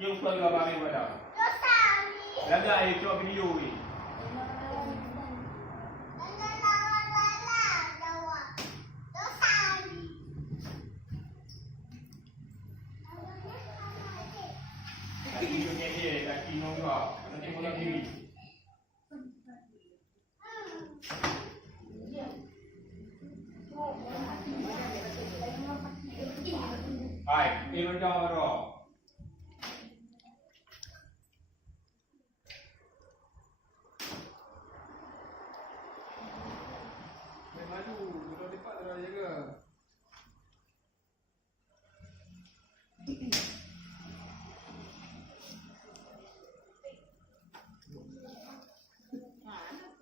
Yung keluarga kami pada. Lagi air cuba video ni. Lagi dunia dia, lagi nongak, nanti pulang diri. Hai, ini macam apa?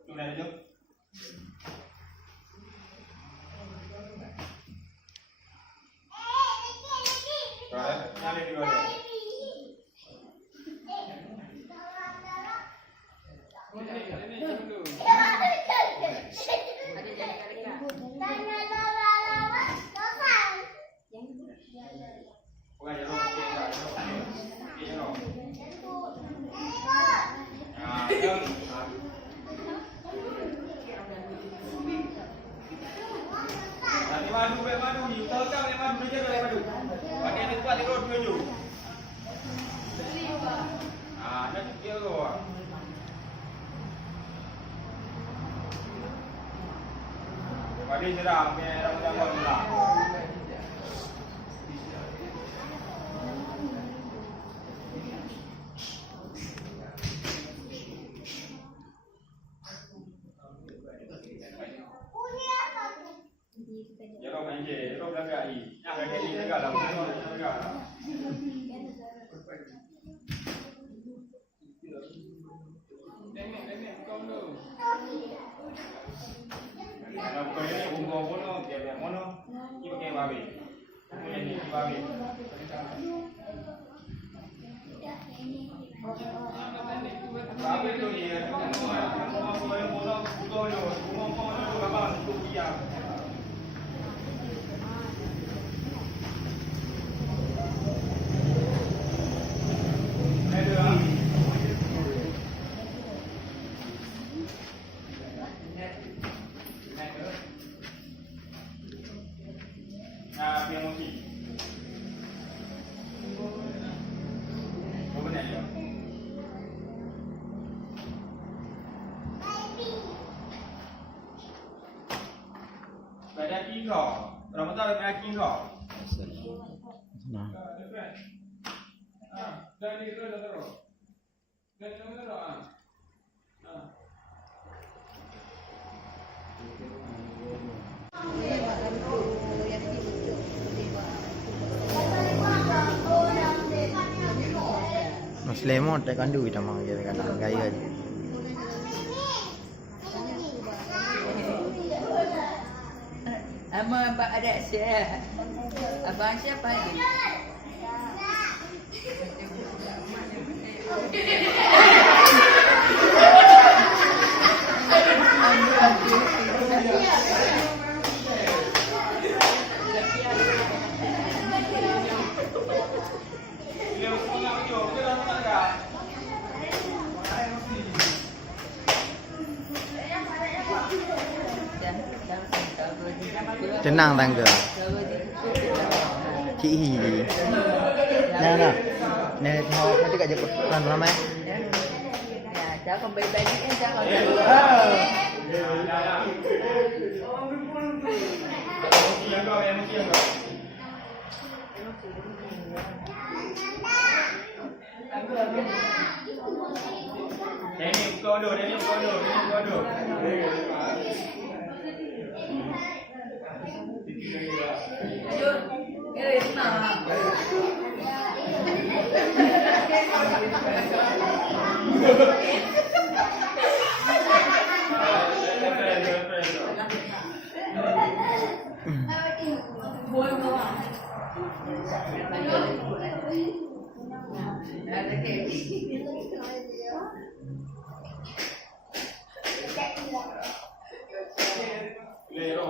Sudah itu. Nyari di luar. Madu, madu, you tahu tak madu dia kalau madu. Pakai ni kuat terus dulu. Ah, dah kira tu. Padi jerah, merah muda merah. Jero manje, jero belakang i. Nak belakang i juga lah, juga. Nenek kau tu. Kalau kau ni umur mono, dia mono, ni pakai babi. Ini babi. Babi tu ni, mono, tu dia. Biar emosi. Apa benar dia? Badan tiga. Ramadan badan tiga. Nah. Dah ni dah terus. Dah terus ah. Muslimot tak kandu kita mang dia kan gaya. Ama abang ada saya. Abang siapa ni? Tenang tangga. Cik hi. Nah. Nah, tahu nanti kat jeput kan ramai. Ya, jangan baik-baik ni jangan.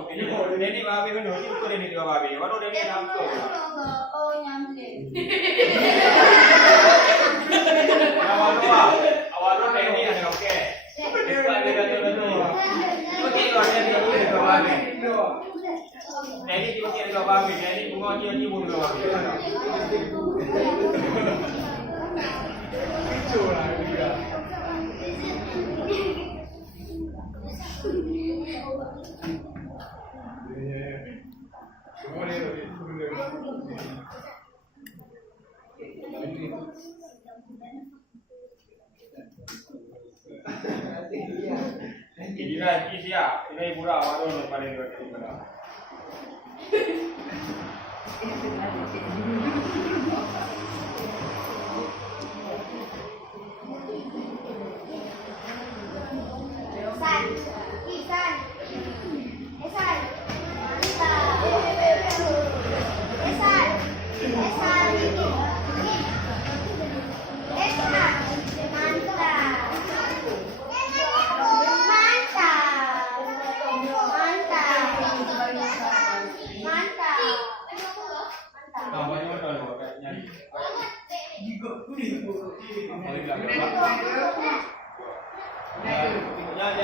Daniel kondo. Daniel babi kondo ni betul ni dia babi. Baru Daniel nampak. Oh nyampe. Awal tu Daniel ada okey. Dia betul. Okey kau dia babi. Daniel dia okey dia babi. Daniel bunga dia bunga babi. Lucu lah dia. Ini dia, ini pura baru pada dia pada. San, San, San,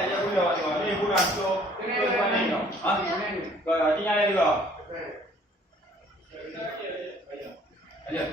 Dia pula ni pura tu. Ah, kau tinggal dia juga. Aja.